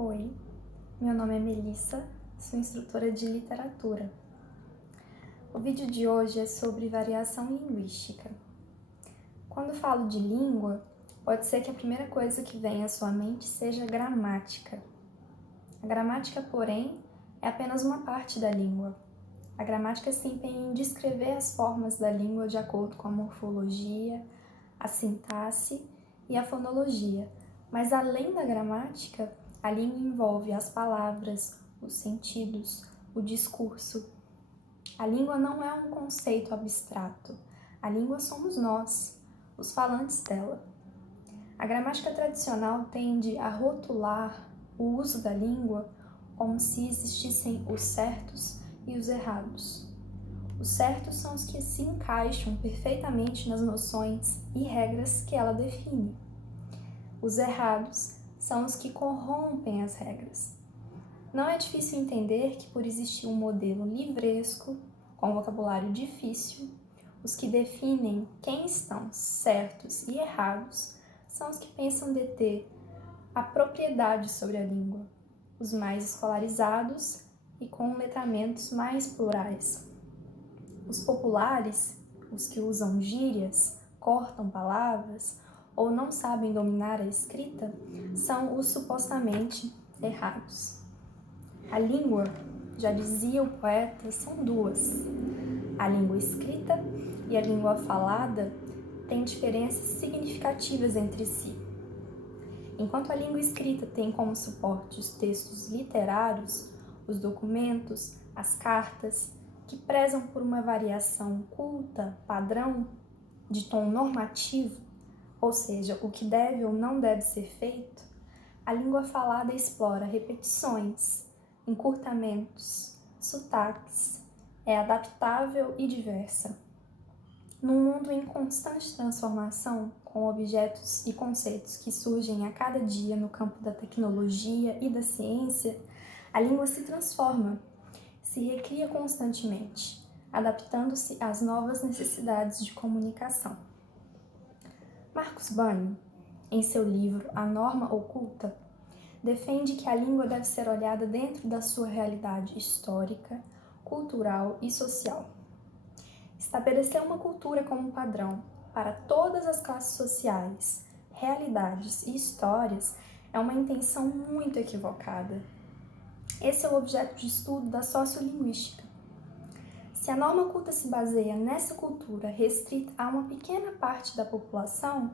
Oi, meu nome é Melissa, sou instrutora de literatura. O vídeo de hoje é sobre variação linguística. Quando falo de língua, pode ser que a primeira coisa que venha à sua mente seja gramática. A gramática, porém, é apenas uma parte da língua. A gramática se empenha em descrever as formas da língua de acordo com a morfologia, a sintaxe e a fonologia. Mas além da gramática, a língua envolve as palavras, os sentidos, o discurso. A língua não é um conceito abstrato. A língua somos nós, os falantes dela. A gramática tradicional tende a rotular o uso da língua como se existissem os certos e os errados. Os certos são os que se encaixam perfeitamente nas noções e regras que ela define. Os errados são os que corrompem as regras. Não é difícil entender que, por existir um modelo livresco, com vocabulário difícil, os que definem quem estão certos e errados são os que pensam deter a propriedade sobre a língua, os mais escolarizados e com letramentos mais plurais. Os populares, os que usam gírias, cortam palavras ou não sabem dominar a escrita, são os supostamente errados. A língua, já dizia o poeta, são duas. A língua escrita e a língua falada têm diferenças significativas entre si. Enquanto a língua escrita tem como suporte os textos literários, os documentos, as cartas, que prezam por uma variação culta, padrão, de tom normativo, ou seja, o que deve ou não deve ser feito, a língua falada explora repetições, encurtamentos, sotaques, é adaptável e diversa. Num mundo em constante transformação, com objetos e conceitos que surgem a cada dia no campo da tecnologia e da ciência, a língua se transforma, se recria constantemente, adaptando-se às novas necessidades de comunicação. Marcos Banho, em seu livro A Norma Oculta, defende que a língua deve ser olhada dentro da sua realidade histórica, cultural e social. Estabelecer uma cultura como padrão para todas as classes sociais, realidades e histórias é uma intenção muito equivocada. Esse é o objeto de estudo da sociolinguística. Se a norma culta se baseia nessa cultura restrita a uma pequena parte da população,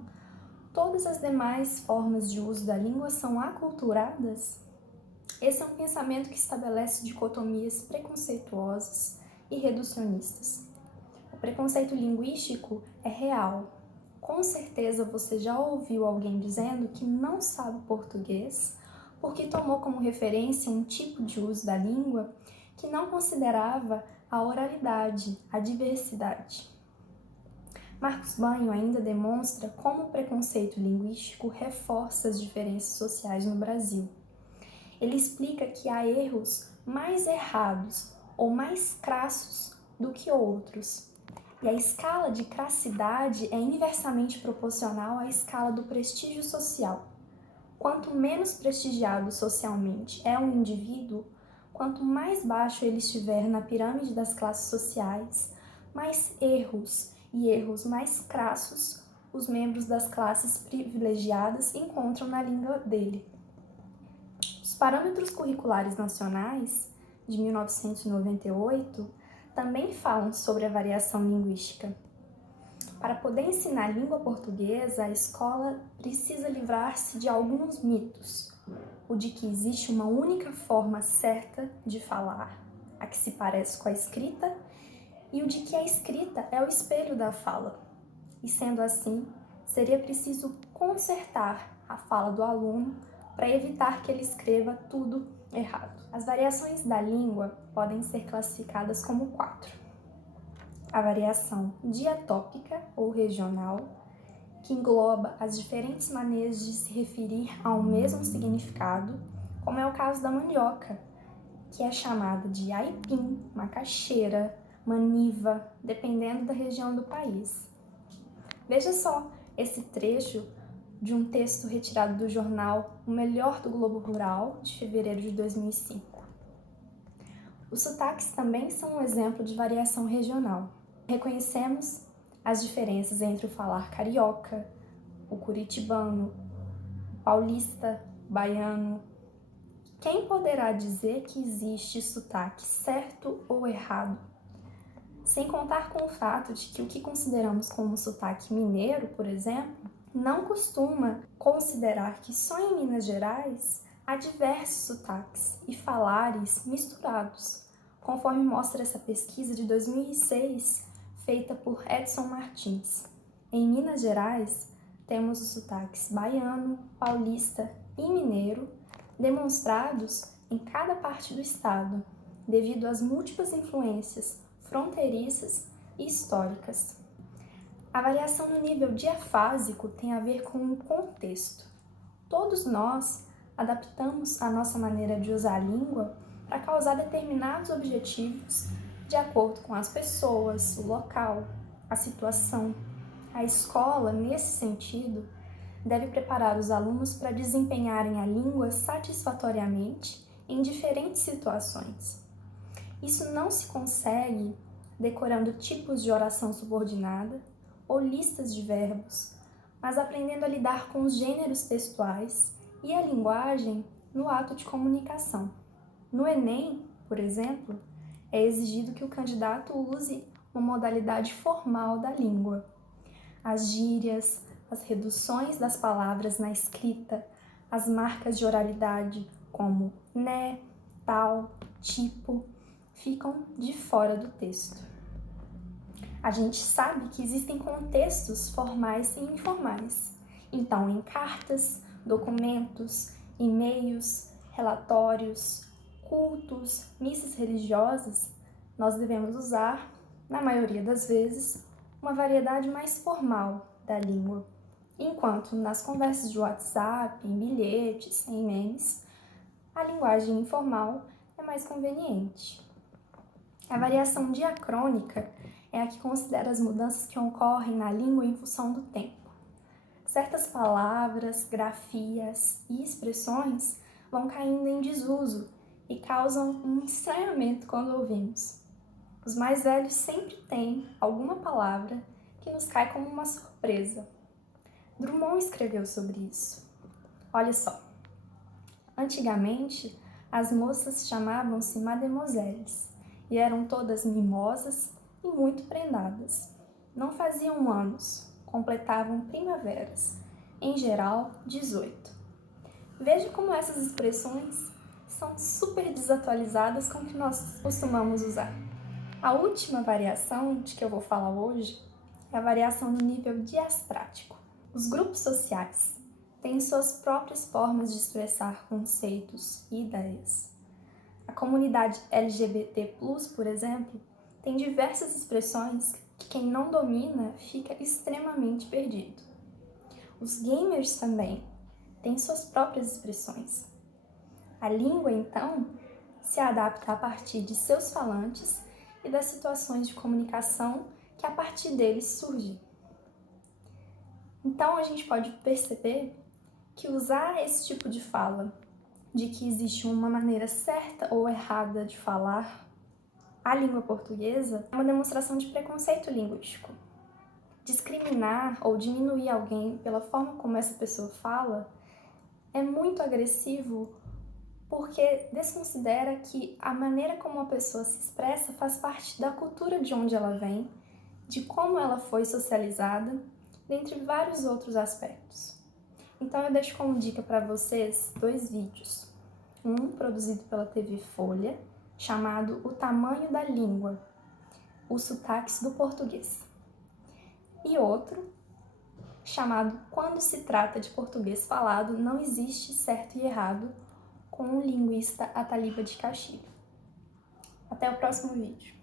todas as demais formas de uso da língua são aculturadas? Esse é um pensamento que estabelece dicotomias preconceituosas e reducionistas. O preconceito linguístico é real. Com certeza você já ouviu alguém dizendo que não sabe português porque tomou como referência um tipo de uso da língua que não considerava a oralidade, a diversidade. Marcos Banho ainda demonstra como o preconceito linguístico reforça as diferenças sociais no Brasil. Ele explica que há erros mais errados ou mais crassos do que outros. E a escala de crassidade é inversamente proporcional à escala do prestígio social. Quanto menos prestigiado socialmente é um indivíduo, quanto mais baixo ele estiver na pirâmide das classes sociais, mais erros e erros mais crassos os membros das classes privilegiadas encontram na língua dele. Os parâmetros curriculares nacionais, de 1998, também falam sobre a variação linguística. Para poder ensinar a língua portuguesa, a escola precisa livrar-se de alguns mitos. O de que existe uma única forma certa de falar, a que se parece com a escrita, e o de que a escrita é o espelho da fala. E sendo assim, seria preciso consertar a fala do aluno para evitar que ele escreva tudo errado. As variações da língua podem ser classificadas como 4. A variação diatópica ou regional, que engloba as diferentes maneiras de se referir ao mesmo significado, como é o caso da mandioca, que é chamada de aipim, macaxeira, maniva, dependendo da região do país. Veja só esse trecho de um texto retirado do jornal O Melhor do Globo Rural, de fevereiro de 2005. Os sotaques também são um exemplo de variação regional. Reconhecemos as diferenças entre o falar carioca, o curitibano, o paulista, o baiano. Quem poderá dizer que existe sotaque certo ou errado? Sem contar com o fato de que o que consideramos como sotaque mineiro, por exemplo, não costuma considerar que só em Minas Gerais há diversos sotaques e falares misturados, conforme mostra essa pesquisa de 2006, feita por Edson Martins. Em Minas Gerais, temos os sotaques baiano, paulista e mineiro, demonstrados em cada parte do estado, devido às múltiplas influências fronteiriças e históricas. A variação no nível diafásico tem a ver com o contexto. Todos nós adaptamos a nossa maneira de usar a língua para causar determinados objetivos de acordo com as pessoas, o local, a situação. A escola, nesse sentido, deve preparar os alunos para desempenharem a língua satisfatoriamente em diferentes situações. Isso não se consegue decorando tipos de oração subordinada ou listas de verbos, mas aprendendo a lidar com os gêneros textuais e a linguagem no ato de comunicação. No Enem, por exemplo, é exigido que o candidato use uma modalidade formal da língua. As gírias, as reduções das palavras na escrita, as marcas de oralidade como né, tal, tipo, ficam de fora do texto. A gente sabe que existem contextos formais e informais. Então, em cartas, documentos, e-mails, relatórios, cultos, missas religiosas, nós devemos usar, na maioria das vezes, uma variedade mais formal da língua, enquanto nas conversas de WhatsApp, em bilhetes, em memes, a linguagem informal é mais conveniente. A variação diacrônica é a que considera as mudanças que ocorrem na língua em função do tempo. Certas palavras, grafias e expressões vão caindo em desuso e causam um estranhamento quando ouvimos. Os mais velhos sempre têm alguma palavra que nos cai como uma surpresa. Drummond escreveu sobre isso. Olha só. Antigamente, as moças chamavam-se mademoiselles e eram todas mimosas e muito prendadas. Não faziam anos, completavam primaveras, em geral 18. Veja como essas expressões são super desatualizadas com o que nós costumamos usar. A última variação de que eu vou falar hoje é a variação no nível diastrático. Os grupos sociais têm suas próprias formas de expressar conceitos e ideias. A comunidade LGBT+, por exemplo, tem diversas expressões que quem não domina fica extremamente perdido. Os gamers também têm suas próprias expressões. A língua, então, se adapta a partir de seus falantes e das situações de comunicação que a partir deles surgem. Então, a gente pode perceber que usar esse tipo de fala, de que existe uma maneira certa ou errada de falar a língua portuguesa, é uma demonstração de preconceito linguístico. Discriminar ou diminuir alguém pela forma como essa pessoa fala é muito agressivo porque desconsidera que a maneira como a pessoa se expressa faz parte da cultura de onde ela vem, de como ela foi socializada, dentre vários outros aspectos. Então eu deixo como dica para vocês 2 vídeos. Um produzido pela TV Folha, chamado O Tamanho da Língua, os sotaques do português. E outro, chamado Quando se trata de português falado, não existe certo e errado, com o linguista Ataliba de Castilho. Até o próximo vídeo.